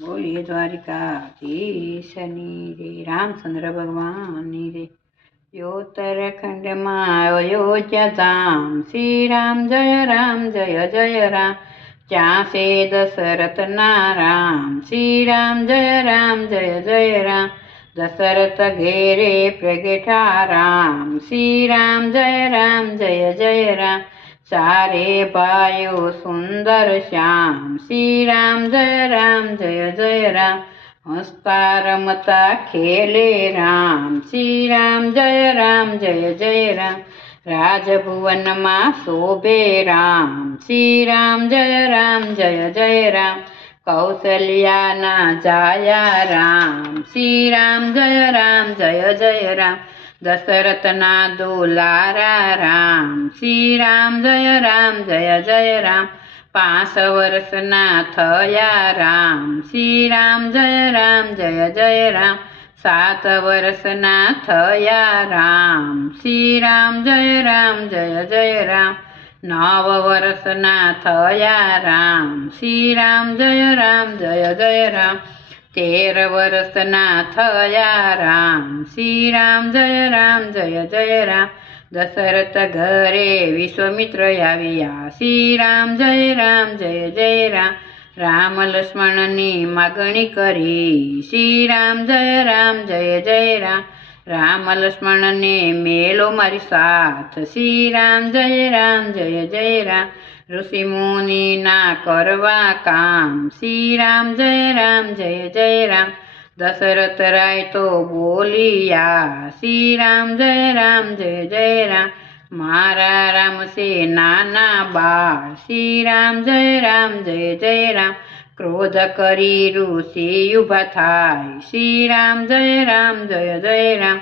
બોલીએ દ્વારિકાધીશની રે, રામચંદ્ર ભગવાનની રે। ઉત્તરખંડમાં અયોધ્યા ધામ, શ્રી રામ જય જય રામ। ત્યાં છે દશરથના રામ, શ્રી રામ જય રામ। દશરથ ઘેરે પ્રગટા રામ, શ્રી રામ જય રામ। ચારે ભાઈઓ સુંદર શ્યામ, શ્રી રામ જય રામ। હસતા રમતા ખેલે રામ, શ્રી રામ જય રામ। રાજભુવનમાં શોભે રામ, શ્રી રામ જય રામ। કૌશલ્યાના જાયા રામ, શ્રી રામ જય રામ। દશરથના દુલારા રામ, શ્રી રામ જય રામ। 5 વર્ષના થયા રામ, શ્રી રામ જય રામ। 7 વર્ષના થયા રામ, શ્રી રામ જય રામ। 9 વર્ષના થયા રામ, શ્રી રામ જય રામ। 13 વર્ષના થયા રામ, શ્રી રામ જય રામ। દશરથ ઘરે વિશ્વામિત્ર આવ્યા, શ્રી રામ જય રામ। રામ લક્ષ્મણની માગણી કરી, શ્રી રામ જય રામ। રામ લક્ષ્મણને મેલો મારી સાથ, શ્રી રામ જય રામ। ઋષિ મુનિના કરવા કામ, શ્રી રામ જય રામ। દશરથ રાય તો બોલિયા, શ્રી રામ જય રામ। મારા રામ છે નાના બાળ, શ્રી રામ જય રામ। ક્રોધ કરી ઋષિ ઉભા થાય, શ્રી રામ જય રામ।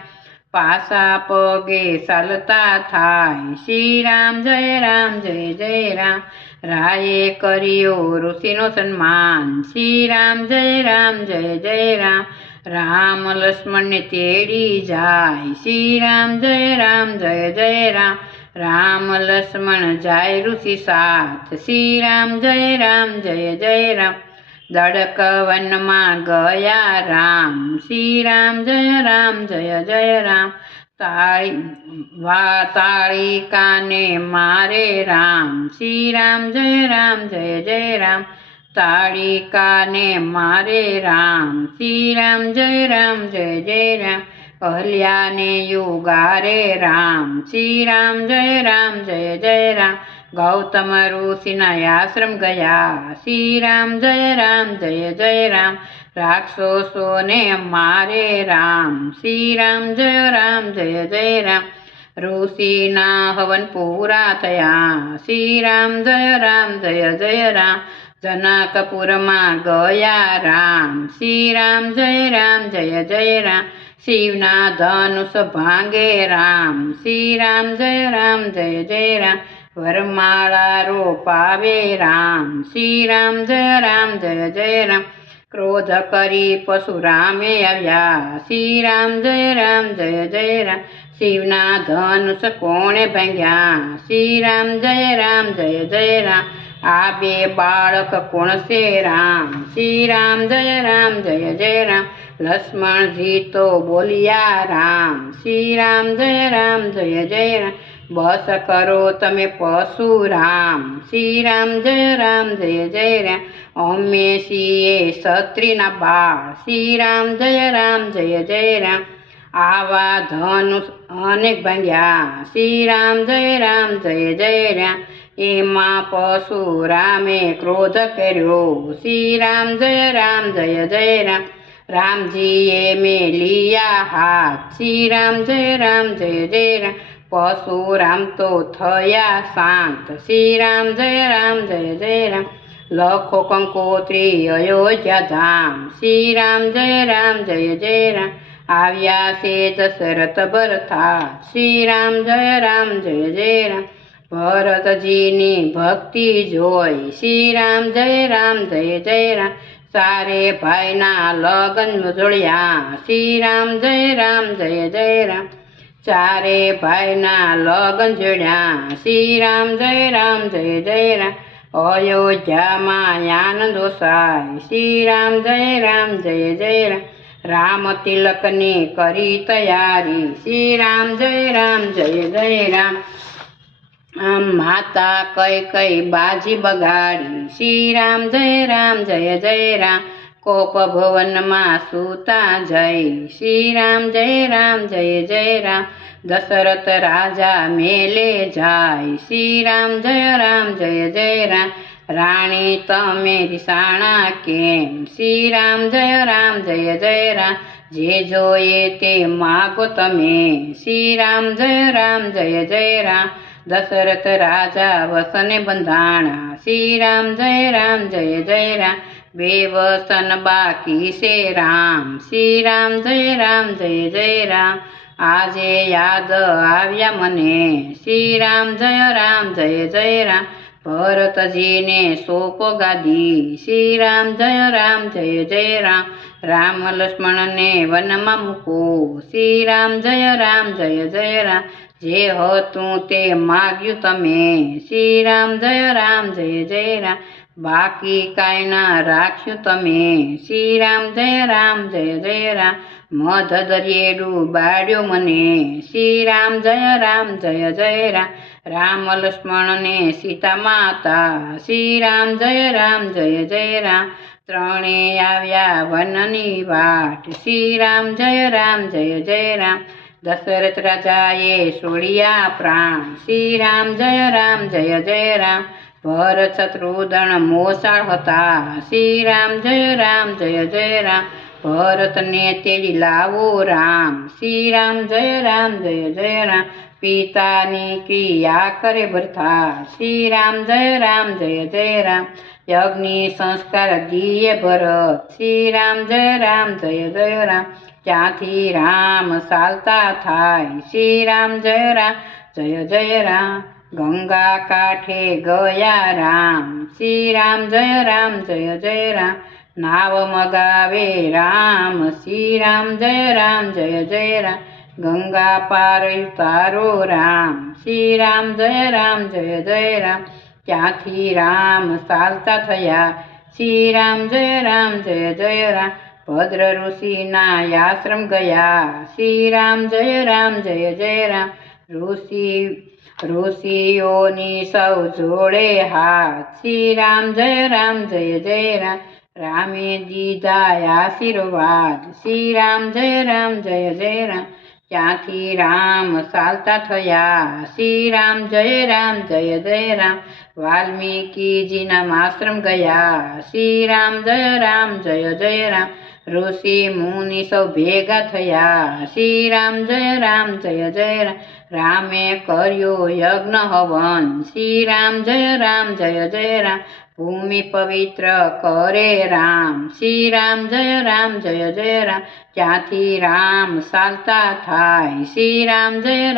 પાસા પગે ચાલતા થાય, શ્રી રામ જય રામ। રાયે કર્યો ઋષિનો સન્માન, શ્રી રામ જય રામ। રામ લક્ષ્મણને તેડી જાય, શ્રી રામ જય રામ। રામ લક્ષ્મણ જાય ઋષિ સાથ, શ્રી રામ જય રામ। દડક વનમાં ગયા રામ, શ્રી રામ જય રામ। તાળી કાને મારે રામ, શ્રી રામ જય રામ। તાળી કાને મારે રામ, શ્રી રામ જય રામ। અહલ્યાને યુગારે રામ, શ્રી રામ જય રામ। ગૌતમ ઋષિના આશ્રમ ગયા, શ્રી રામ જય રામ। રાક્ષસોને મારે રામ, શ્રી રામ જય રામ। ઋષિના હવન પૂરા થયા, શ્રી રામ જય રામ। જનકપુરમાં ગયા રામ, શ્રી રામ જય રામ। શિવના ધનુષ ભાંગે રામ, શ્રી રામ જય રામ। વરમાળા રોપાવે રામ, શ્રી રામ જય રામ। ક્રોધ કરી પરશુરામે આવ્યા, શ્રી રામ જય રામ। શિવના ધનુષ કોણે ભાંગ્યા, શ્રી રામ જય રામ। આ 2 બાળક કોણ છે રામ, શ્રી રામ જય રામ। લક્ષ્મણજી તો બોલ્યા રામ, શ્રી રામ જય રામ। બસ કરો તમે પરશુરામ, શ્રી રામ જય રામ। અમે છીએ ક્ષત્રિયના બાળ, શ્રી રામ જય રામ। આવા ધનુષ અનેક ભાંગ્યા, શ્રી રામ જય રામ। એમાં પરશુરામે ક્રોધ કર્યો, શ્રી રામ જય રામ। રામજીએ મેલિયા હાથ, શ્રી રામ જય રામ। પરશુરામ તો થયા શાંત, શ્રી રામ જય રામ। લખો કંકોત્રી અયોધ્યા ધામ, શ્રી રામ જય રામ। આવ્યા છે દશરથ ભરતા, શ્રી રામ જય રામ। ભરતજીની ભક્તિ જોઈ, શ્રી રામ જય રામ। સારે ભાઈના લગન જોડ્યા, શ્રી રામ જય રામ। ચારે ભાઈના લગન જોડ્યા, શ્રી રામ જય રામ। અયોધ્યામાં આનંદ વસાય શ્રી રામ જય જય રામ તિલકની કરી તૈયારી શ્રી રામ જય રામ આમ માતા કઈ બાજી બગાડી શ્રી રામ જય રામ કોપ ભવનમાં સૂતા જય શ્રી રામ જય રામ દશરથ રાજા મેલે જાય શ્રી રામ જય રામ રાણી તમે રિસાણા કેમ શ્રી રામ જય રામ જે જોઈએ તે માગો તમે શ્રી રામ જય રામ દશરથ રાજા વસને બંધાણા શ્રી રામ જય રામ બે વસન બાકી છે રામ શ્રી રામ જય રામ આજે યાદ આવ્યા મને શ્રી રામ જય રામ ભરતજીને સોંપો ગાદી શ્રી રામ જય રામ રામ લક્ષ્મણને વનમાં મૂકો શ્રી રામ જય રામ જે હતું તે માગ્યું તમે શ્રી રામ જય રામ બાકી કાંઈ ના રાખ્યું તમે શ્રી રામ જય રામ મધ દરિયેડું બાળ્યો મને શ્રી રામ જય રામ રામ લક્ષ્મણને સીતા માતા શ્રી રામ જય રામ ત્રણેય આવ્યા વનની વાટ શ્રી રામ જય રામ દશરથ રાજાએ છોડ્યા પ્રાણ શ્રી રામ જય રામ ભરત શત્રુઘ્ન મોસાળ હતા શ્રી રામ જય રામ ભરતને તેડી લાવો રામ શ્રી રામ જય રામ પિતાની ક્રિયા કરે ભરતા શ્રી રામ જય રામ યજ્ઞ સંસ્કાર દિયે ભરત શ્રી રામ જય રામ ત્યાંથી રામ ચાલતા થાય શ્રી રામ જય રામ ગંગા કાંઠે ગયા રામ શ્રી રામ જય રામ નાવ મગાવે રામ શ્રી રામ જય રામ ગંગા પાર ઉતારો રામ શ્રી રામ જય રામ ત્યાંથી રામ ચાલતા થયા શ્રી રામ જય રામ ભદ્ર ઋષિના આશ્રમ ગયા શ્રી રામ જય રામ ઋષિઓની સૌ જોડે હાથ શ્રી રામ જય રામ રામે દીધા આશીર્વાદ શ્રી રામ જય રામ ત્યાંથી રામ ચાલતા થયા શ્રી રામ જય રામ વાલ્મીકીજીના આશ્રમ ગયા શ્રી રામ જય રામ ઋષિ મુનિ સૌ ભેગા થયા શ્રી રામ જય રામ રામે કર્યો યજ્ઞ હવન શ્રી રામ જય રામ ભૂમિ પવિત્ર કરે રામ શ્રી રામ જય રામ ત્યાંથી રામ ચાલતા થાય શ્રી રામ જય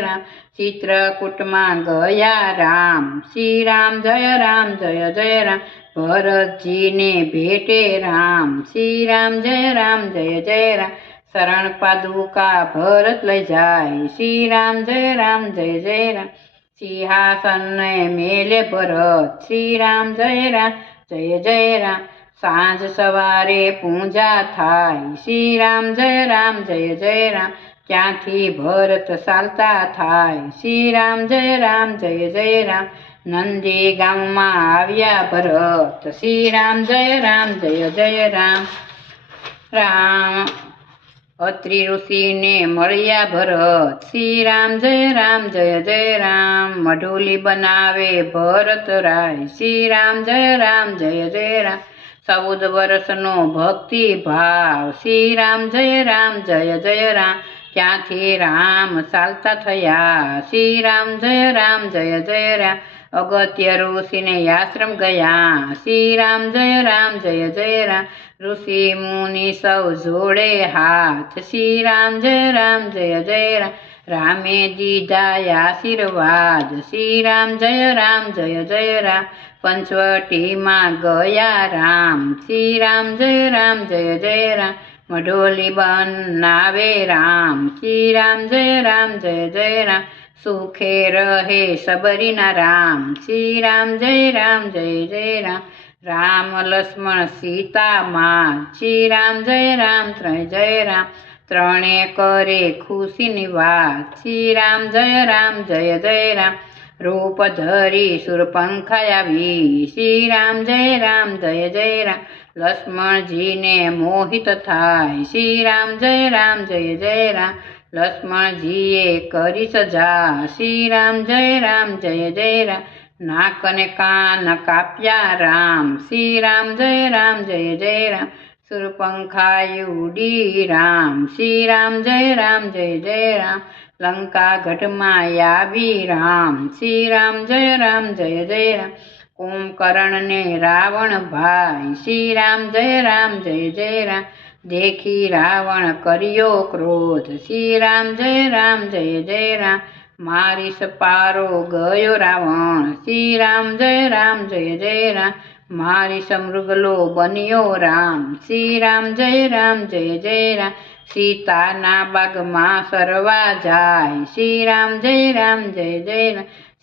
રામ ચિત્રકૂટમાં ગયા રામ શ્રી રામ જય રામ ભરતજીને ભેટે રામ શ્રી રામ જય રામ શરણ પાદુકા ભરત લઈ જાય શ્રી રામ જય રામ સિંહાસનને મેલે ભરત શ્રી રામ જય રામ સાંજ સવારે પૂજા થાય શ્રી રામ જય રામ ત્યાંથી ભરત ચાલતા થાય શ્રી રામ જય રામ નંદી ગામમાં આવ્યા ભરત શ્રી રામ જય રામ અત્રિ ઋષિને મળ્યા ભરત શ્રી રામ જય રામ મઢુલી બનાવે ભરત રાય શ્રી રામ જય રામ 14 વર્ષનો ભક્તિ ભાવ શ્રી રામ જય રામ ત્યાંથી રામ ચાલતા થયા શ્રી રામ જય રામ અગત્ય ઋષિને આશ્રમ ગયા શ્રી રામ જય રામ ઋષિ મુનિ સૌ જોડે હાથ શ્રી રામ જય રામ રામે દીધા આશીર્વાદ શ્રી રામ જય રામ પંચવટીમાં ગયા રામ શ્રી રામ જય રામ મઢોલી બનાવે રામ શ્રી રામ જય રામ સુખે રહે સબરીના રામ શ્રી રામ જય રામ રામ લક્ષ્મણ સીતા માં શ્રી રામ જય રામ ત્રણે કરે ખુશીની વાત શ્રી રામ જય રામ રૂપ ધરી સુરપંખા આવી શ્રી રામ જય રામ લક્ષ્મણજીને મોહિત થાય શ્રી રામ જય રામ લક્ષ્મણજીએ કરી સજા શ્રી રામ જય રામ નાક અને કાન કાપ્યા રામ શ્રી રામ જય રામ સુરપંખાય ઉડી રામ શ્રી રામ જય રામ લંકા ઘટમાં આવી રામ શ્રી રામ જય રામ કુંભકર્ણને રાવણ ભાઈ શ્રી રામ જય રામ દેખી રાવણ કર્યો ક્રોધ શ્રી રામ જય રામ મારી સપારો ગયો રાવણ શ્રી રામ જય રામ મારી સમૃગલો બન્યો રામ શ્રી રામ જય રામ સીતાના બાગમાં સરવા જાય શ્રી રામ જય રામ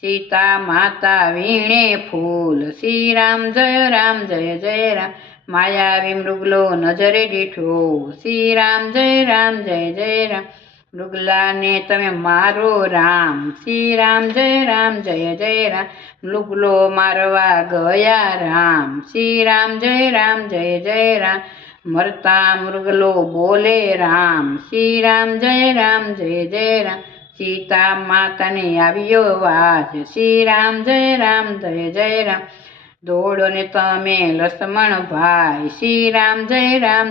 સીતા માતા વીણે ફૂલ શ્રી રામ જય રામ માયાવી મૃગલો નજરે દીઠો શ્રી રામ જય રામ મૃગલાને તમે મારો રામ શ્રી રામ જય રામ મૃગલો મારવા ગયા રામ શ્રી રામ જય રામ મરતા મૃગલો બોલે રામ શ્રી રામ જય રામ સીતા માતાને આવ્યો વાજ શ્રી રામ જય રામ દોડો ને તમે લક્ષ્મણ ભાઈ શ્રી રામ જય રામ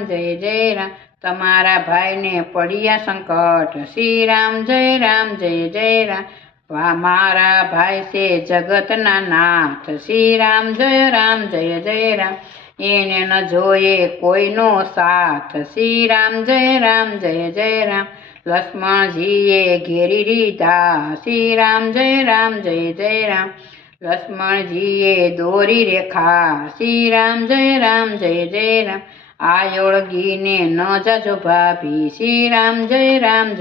તમારા ભાઈને પડ્યા સંકટ શ્રી રામ જય રામ મારા ભાઈ છે જગતના નાથ શ્રી રામ જય રામ એને ન જોઈએ કોઈનો સાથ શ્રી રામ જય રામ લક્ષ્મણજીએ ઘેરી લીધા શ્રી રામ જય રામ લક્ષ્મણજીએ દોરી રેખા શ્રી રામ જય રામ આયોળગીને ન જાજો ભાભી શ્રી રામ જય રામ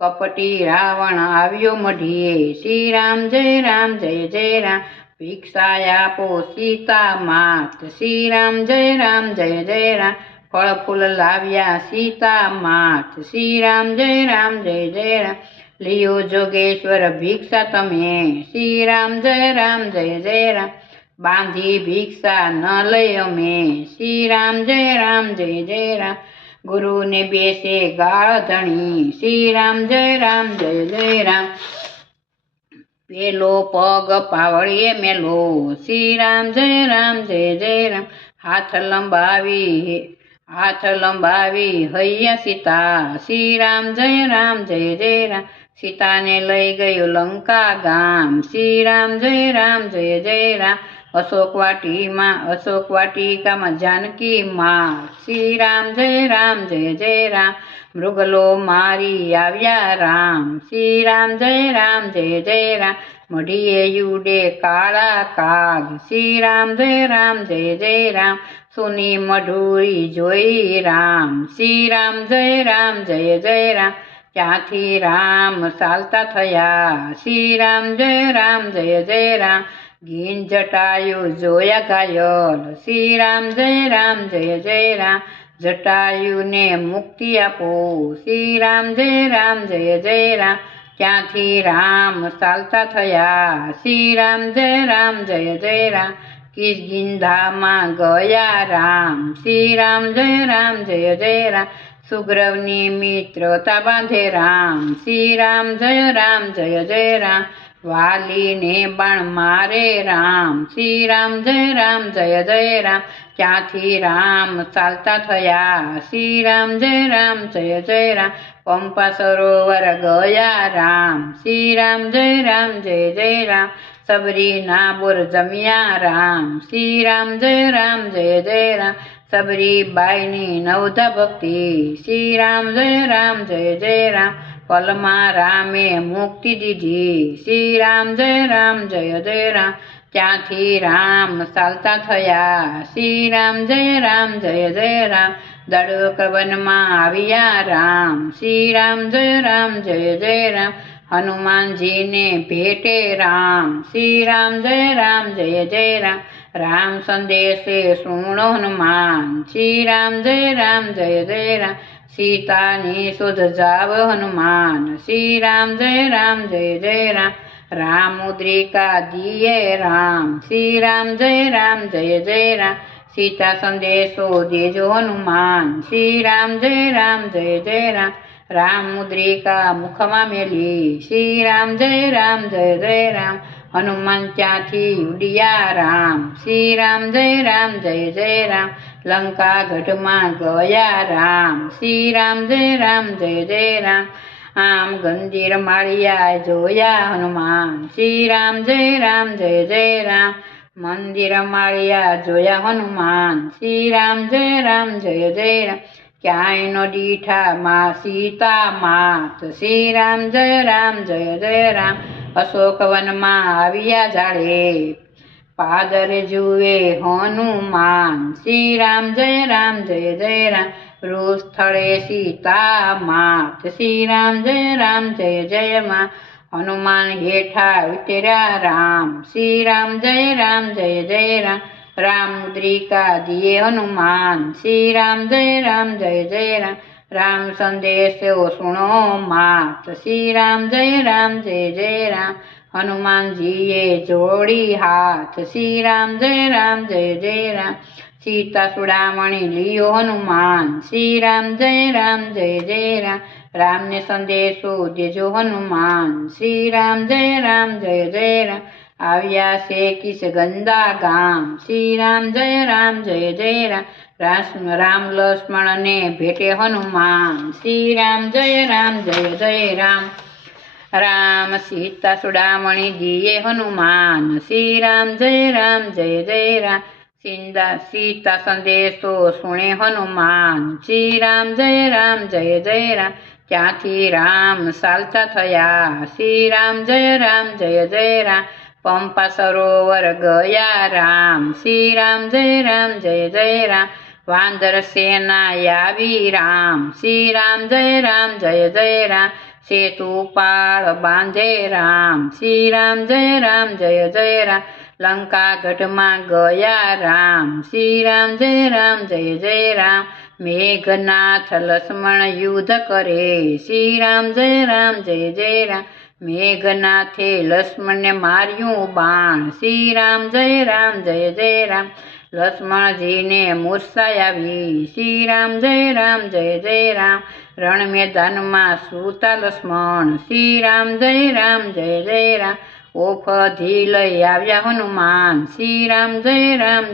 કપટી રાવણ આવ્યો મઢીએ શ્રી રામ જય રામ ભિક્ષા આપો સીતા માત શ્રી રામ જય રામ ફળ ફૂલ લાવ્યા સીતા માત શ્રી રામ જય રામ લિયો જોગેશ્વર ભિક્ષા તમે શ્રી રામ જય રામ બાંધી ભિક્ષા ન લઈ અમે શ્રી રામ જય રામ ગુરુને બેસે ગાળ ધણી શ્રી રામ જય રામ પેલો પગ પાવળીએ મેલો શ્રી રામ જય રામ હાથ લંબાવી હૈયા સીતા શ્રી રામ જય રામ સીતાને લઈ ગયું લંકા ગામ શ્રી રામ જય રામ અશોક વાટિકામાં જાનકી માં શ્રી રામ જય રામ મૃગલો મારી આવ્યા રામ શ્રી રામ જય રામ મઢીએ યુડે કાળા કાગ શ્રી રામ જય રામ સુની મઢુરી જોઈ રામ શ્રી રામ જય રામ ત્યાંથી રામ ચાલતા થયા શ્રી રામ જય રામ ગીન જટાયુ જોયા ઘાયલ શ્રી રામ જય રામ જટાયુને મુક્તિ આપો શ્રી રામ જય રામ ત્યાંથી રામ ચાલતા થયા શ્રી રામ જય રામ કિષ્કિંધામાં ગયા રામ શ્રી રામ જય રામ સુગ્રવની મિત્રતા બાંધે રામ શ્રી રામ જય રામ વાલીને બાણ મારે રામ શ્રી રામ જય રામ ત્યાંથી રામ ચાલતા થયા શ્રી રામ જય રામ પંપા સરોવર ગયા રામ શ્રી રામ જય રામ સબરીના બોર જમ્યા રામ શ્રી રામ જય રામ સબરી બાઈની નવધા ભક્તિ શ્રી રામ જય રામ પલમાં રામે મુક્તિ દીધી શ્રી રામ જય રામ ત્યાંથી રામ ચાલતા થયા શ્રી રામ જય રામ દડક વનમાં આવ્યા રામ શ્રી રામ જય રામ હનુમાનજીને ભેટે રામ, શ્રી રામ જય રામ, રામ સંદેશે સુણો હનુમાન, શ્રી રામ જય રામ, સીતાની શોધ જાવ હનુમાન, શ્રી રામ જય રામ, રામ મુદ્રિકા દિયે રામ, શ્રી રામ જય રામ, સીતા સંદેશો દેજો હનુમાન, શ્રી રામ જય રામ, રામ મુદ્રિકા મુખમાં મેલી, શ્રી રામ જય રામ, હનુમાન ત્યાંથી ઉડિયા રામ, શ્રી રામ જય રામ, લંકા ગઢમાં ગયા રામ, શ્રી રામ જય રામ, આમ ગંદીર માળિયા જોયા હનુમાન, શ્રી રામ જય રામ, મંદિર માળિયા જોયા હનુમાન, શ્રી રામ જય રામ, ક્યાંય નો દીઠા માં સીતા માત, શ્રી રામ જય રામ, અશોકવનમાં આવ્યા જાડે, પાદર જુએ હનુમાન, શ્રી રામ જય રામ, વૃક્ષ સ્થળે સીતા માત, શ્રી રામ જય માં, હનુમાન હેઠા ઉતર્યા રામ, શ્રી રામ જય રામ, રામ મુદ્રિકા દિયે હનુમાન, શ્રી રામ જય રામ, રામ સંદેશો સુણો માત, શ્રી રામ જય રામ, હનુમાનજીએ જોડી હાથ, શ્રી રામ જય રામ, સીતા સુડામણી લિયો હનુમાન, શ્રી રામ જય રામ, રામને સંદેશો દેજો હનુમાન, શ્રી રામ જય રામ, આવ્યા છે કિસ ગંદા ગામ, શ્રી રામ જય રામ, રામ લક્ષ્મણને ભેટે હનુમાન, શ્રી રામ જય રામ, રામ સીતા સુડામણી દિયે હનુમાન, શ્રી રામ જય રામ, સીતા સંદેશો સુણે હનુમાન, શ્રી રામ જય રામ, ત્યાંથી રામ ચાલતા થયા, શ્રી રામ જય રામ, પંપા સરોવર ગયા રામ, શ્રી રામ જય રામ, વાંદર સેના આવી રામ, શ્રી રામ જય રામ, સેતુ પાળ બાંધે રામ, શ્રી રામ જય રામ, લંકા ગઢમાં ગયા રામ, શ્રી રામ જય રામ, મેઘનાથ લક્ષ્મણ યુદ્ધ કરે, શ્રી રામ જય રામ, મેઘનાથે લક્ષ્મણને માર્યું બાણ, શ્રી રામ જય રામ, લક્ષ્મણજીને મૂર્છા આવી, શ્રી રામ જય રામ, રણ મેદાનમાં સૂતા લક્ષ્મણ, શ્રી રામ જય રામ, ઓફધી લઈ આવ્યા હનુમાન, શ્રી રામ જય રામ,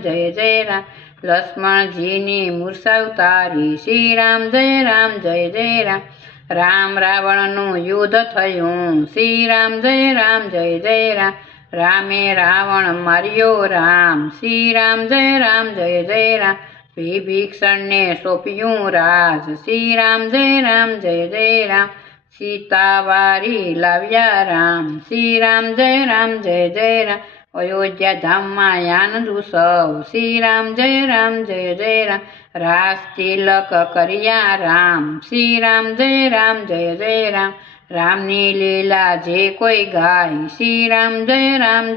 લક્ષ્મણજીની મૂર્છા ઉતારી, શ્રી રામ જય રામ, રામ રાવણનું યુદ્ધ થયું, શ્રી રામ જય રામ, રામે રાવણ માર્યો રામ, શ્રી રામ જય રામ, વિભીષણને સોંપ્યું રાજ, શ્રી રામ જય રામ, સીતા વારી લાવ્યા રામ, શ્રી રામ જય રામ, અયોધ્યા ધામમાં આનંદ ઉત્સવ, શ્રી રામ જય રામ, રાસ તિલક કર્યા રામ, શ્રી રામ જય રામ, રામની લીલા જે કોઈ ગાય, શ્રી રામ જય રામ,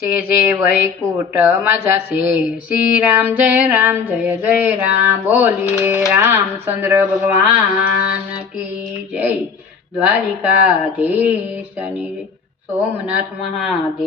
સેજે વૈકુંઠમાં જશે, શ્રી રામ જય રામ, બોલીએ રામચંદ્ર ભગવાન કી જય, દ્વારિકાધીશની, સોમનાથ મહાદેવની